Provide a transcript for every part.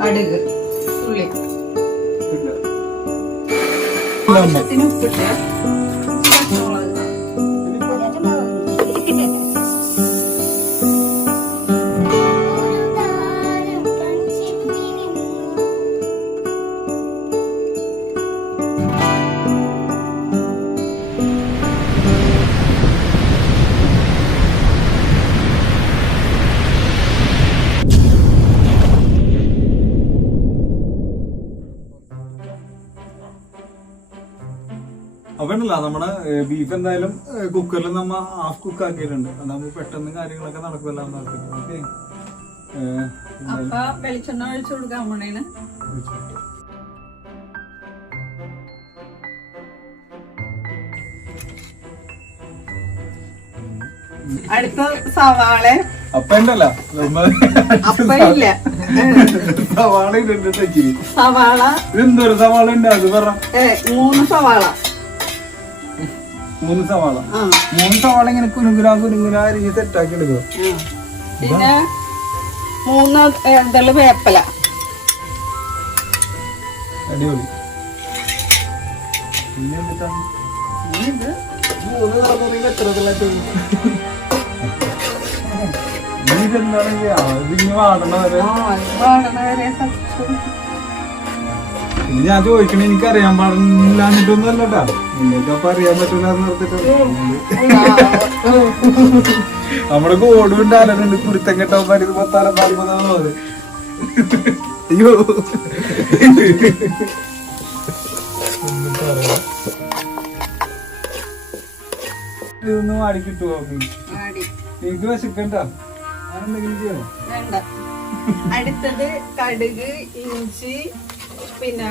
കടുക് ഉള്ളി ആവശ്യത്തിന് ഉപ്പിട്ട് അപ്പല്ല നമ്മുടെ ബീഫ് എന്തായാലും കുക്കറിൽ നമ്മ ഹാഫ് കുക്ക് ആക്കിയിട്ടുണ്ട് അതാകുമ്പോ പെട്ടെന്ന് കാര്യങ്ങളൊക്കെ നടക്കുമല്ലോ. വെളിച്ചെണ്ണ ഒഴിച്ചു കൊടുക്കാൻ പോണേന്. അടുത്ത സവാള അപ്പണ്ടല്ല അപ്പയില്ല സവാള സവാള ഇതെന്തോരം സവാള ഉണ്ട് അത് പറ. 3 സവാള 3 സവാള 3 സവാള ഇങ്ങനെ കുനുകുനാ സെറ്റ് ആക്കി എടുക്കും. പിന്നെ 3 ഇതള് വേപ്പല. അടിപൊളി. പിന്നെ എന്നിട്ടാണ് ഇത് 3 എത്ര ഇതെന്താണ് ഇതിന് വാടണവരെ. ഇത് ഞാൻ ചോദിക്കണേ എനിക്കറിയാൻ പാടില്ലാഞ്ഞിട്ടൊന്നും അല്ലട്ടാ, നിങ്ങൾക്കപ്പൊ അറിയാൻ പറ്റൂല എന്ന് നിർത്തിട്ട് നമ്മുടെ കോടും ഉണ്ടാലുണ്ട് കുരുത്തം കെട്ടവന്മാർ ഇത് മൊത്താലം പാടുന്നത്. അയ്യോ ഇതൊന്നും വാടി കിട്ടുമോ? എനിക്ക് വിശക്കണ്ട, ഞാനെന്തെങ്കിലും ചെയ്യണം. അടുത്തത് കടുക്, ഇഞ്ചി, പിന്നെ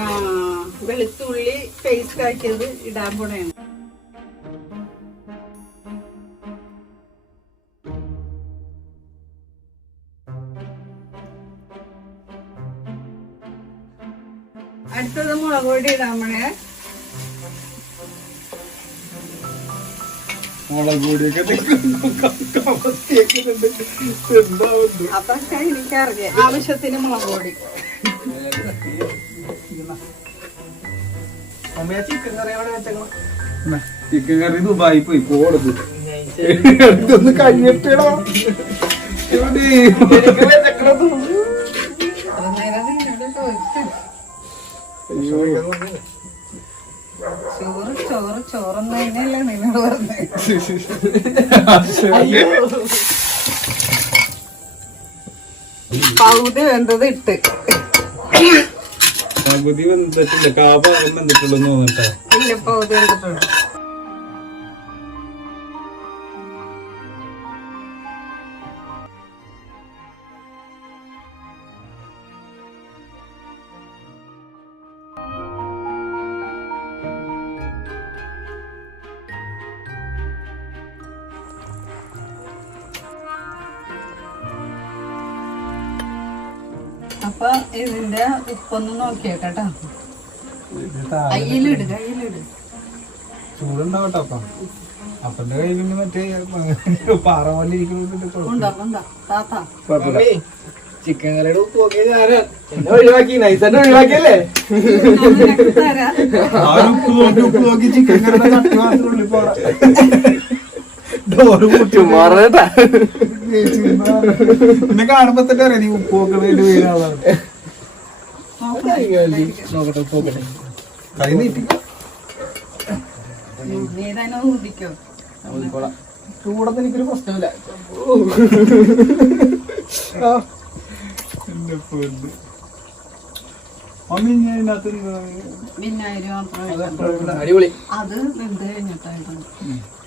വെളുത്തുള്ളി പേസ്റ്റ് ആക്കിയത് ഇടാൻ പോണേണ്. അടുത്തത് മുളക് പൊടി ഇടാൻ പോണേ. മുളക് പൊടിയൊക്കെ അതൊക്കെ എനിക്കറിയാം. ആവശ്യത്തിന് മുളക് പൊടി. ചിക്കൻ കറി ദുബായി പോയി പോടുന്നു എടുത്തൊന്ന് കഴിഞ്ഞിട്ടോ. ചോറൊന്നല്ലേ നിന്നോട് പറഞ്ഞേ. പകുതി വെന്തത് ഇട്ട് പകുതി വന്നിട്ടില്ല, കാഭാഗം വന്നിട്ടുള്ളൂ തോന്നട്ടെ. ഇല്ല, പകുതി വെന്തിട്ടുണ്ട്. അപ്പൊ ഇതിന്റെ ഉപ്പൊന്ന് നോക്കിയേക്കട്ടോ. കയ്യിലിട് ചൂടുണ്ടാവട്ടെ. അപ്പന്റെ കയ്യിൽ മറ്റേ പാറ പോലെ ചിക്കൻ കറിയുടെ ഉപ്പ് നോക്കിയ ഒഴിവാക്കി നൈസന്നെ ഒഴിവാക്കിയല്ലേ. ഉപ്പ് നോക്കി ചിക്കൻ കറിയുടെ കട്ടി മാത്രം ഉള്ളി പോടാ. എന്നെ കാണുമ്പോ തന്നെ അറിയാം നീ ഉപ്പ് നോക്കണതിന്റെ പേരാളാണ്. നോക്കട്ടെ നോക്കട്ടെ കൈ നീട്ടിക്കോ. ചൂടത്ത് എനിക്കൊരു പ്രശ്നമില്ല. എന്റെ പൊന്ന് അമ്മ അടിപൊളി. അത് വെന്ത് കഴിഞ്ഞിട്ടായിരുന്നു.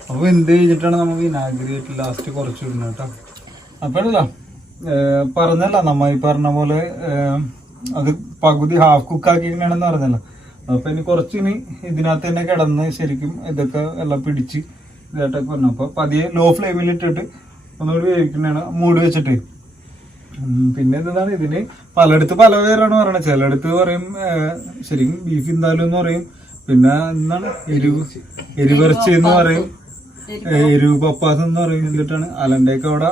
അപ്പൊ എന്ത് കഴിഞ്ഞിട്ടാണ് നമ്മൾ വിനാഗിരി ലാസ്റ്റ് കുറച്ച് ഇടുന്നത് കേട്ടോ. അപ്പോഴല്ല പറഞ്ഞല്ല നമ്മ ഈ പറഞ്ഞ പോലെ അത് പകുതി ഹാഫ് കുക്ക് ആക്കിയാണെന്ന് പറഞ്ഞല്ലോ. അപ്പൊ ഇനി കുറച്ചിനി ഇതിനകത്ത് തന്നെ കിടന്ന് ശരിക്കും ഇതൊക്കെ എല്ലാം പിടിച്ച് ഇതായിട്ടൊക്കെ പറഞ്ഞു. അപ്പൊ പതിയെ ലോ ഫ്ലെയിമിൽ ഇട്ടിട്ട് ഒന്നുകൂടി വേവിക്കുന്നതാണ് മൂടി വെച്ചിട്ട്. പിന്നെ എന്താണ് ഇതിന് പലയിടത്ത് പല പേരാണ് പറയണത്. ചിലയിടത്ത് പറയും ശരിക്കും ബീഫ് എന്തായാലും എന്ന് പറയും. പിന്നെ എന്താണ് എരിവിറച്ചി എന്ന് പറയും, എരിവ് പപ്പാസ് എന്ന് പറയും. എന്നിട്ടാണ് അലന്റെ ഒക്കെ അവിടെ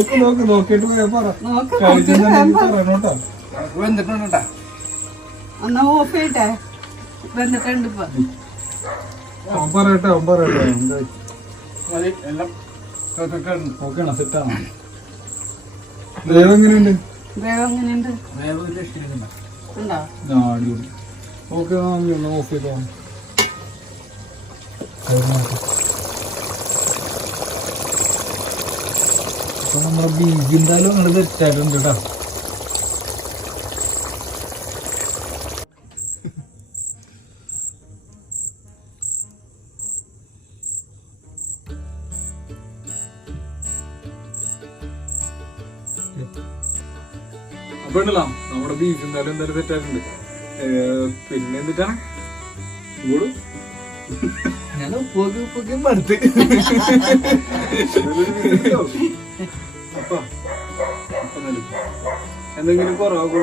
നോക്കിയിട്ട് പോയാ പറ. നോക്ക്, കഴിച്ചെന്നുണ്ടെങ്കിൽ പറയണോട്ടോ. വെന്തിട്ടുണ്ടാ എന്നാ ഓഫ് ചെയ്യട്ടെ. വെന്തിട്ടുണ്ട് ഇപ്പൊ. അവൻ പറയട്ടെ എന്താ മതി എല്ലാം ഓക്കെയാണോ? സെറ്റാണോ? ദേവ് എങ്ങനെയുണ്ട്? വേഗം എങ്ങനെയുണ്ട്? വേറെ ഇഷ്ടമില്ല. ഉണ്ടോ? അടിപൊളി. ഓക്കെ, ഒന്ന് ഓഫ് ചെയ്തോ. അപ്പൊ നമ്മുടെ ബീഫ് എന്തായാലും നിങ്ങൾ തെറ്റായിട്ടുണ്ട് കേട്ടോ. അപ്പൊ ഉണ്ടല്ലോ നമ്മുടെ ബീഫ് എന്തായാലും തെറ്റായിട്ടുണ്ട്. പിന്നെ എന്നിട്ടാണ് കൂടും ഞാൻ ഉപ്പൊക്കെ മടുത്ത് എന്തെങ്കിലും കുറവ്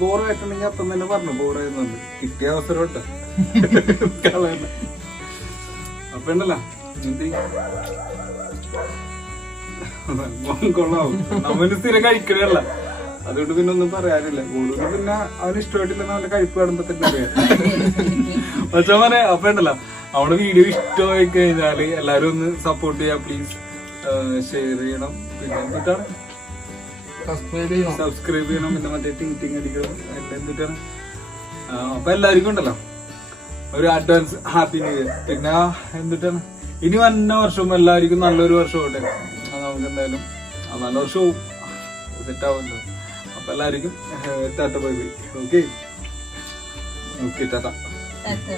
ബോറായിട്ടുണ്ടെങ്കിൽ അപ്പം തന്നെ പറഞ്ഞു ബോറായിരുന്നു. കിട്ടിയ അവസരം കേട്ടോ. അപ്പൊ ഉണ്ടല്ലോ കൊള്ളാവും. നമ്മന് സ്ഥിരം കഴിക്കണല്ല, അതുകൊണ്ട് പിന്നെ ഒന്നും പറയാനില്ല. കൂടുതൽ പിന്നെ അവന് ഇഷ്ടമായിട്ടില്ലെന്ന് അവന്റെ കഴിപ്പ് കാണുമ്പോ തന്നെ അറിയാം. പക്ഷെ മോനെ അപ്പൊ ഉണ്ടല്ലോ നമ്മുടെ വീഡിയോ ഇഷ്ടമായി കഴിഞ്ഞാല് എല്ലാരും ഒന്ന് സപ്പോർട്ട് ചെയ്യാം പ്ലീസ്. ഷെയർ ചെയ്യണം, പിന്നെ എന്തിട്ടാണ് സബ്സ്ക്രൈബ് ചെയ്യണം, പിന്നെ മറ്റേ ടിങ് അടിക്കണം, എന്തിട്ടാണ്. അപ്പൊ എല്ലാവർക്കും ഉണ്ടല്ലോ ഒരു അഡ്വാൻസ് ഹാപ്പി ന്യൂ ഇയർ. പിന്നെ എന്തിട്ടാണ് ഇനി വന്ന വർഷവും എല്ലാവർക്കും നല്ലൊരു വർഷം ആവട്ടെ. നമുക്ക് എന്തായാലും നല്ല വർഷവും സെറ്റാവുമല്ലോ. അപ്പൊ എല്ലാവർക്കും Tata bye bye. Okay Tata. എത്ര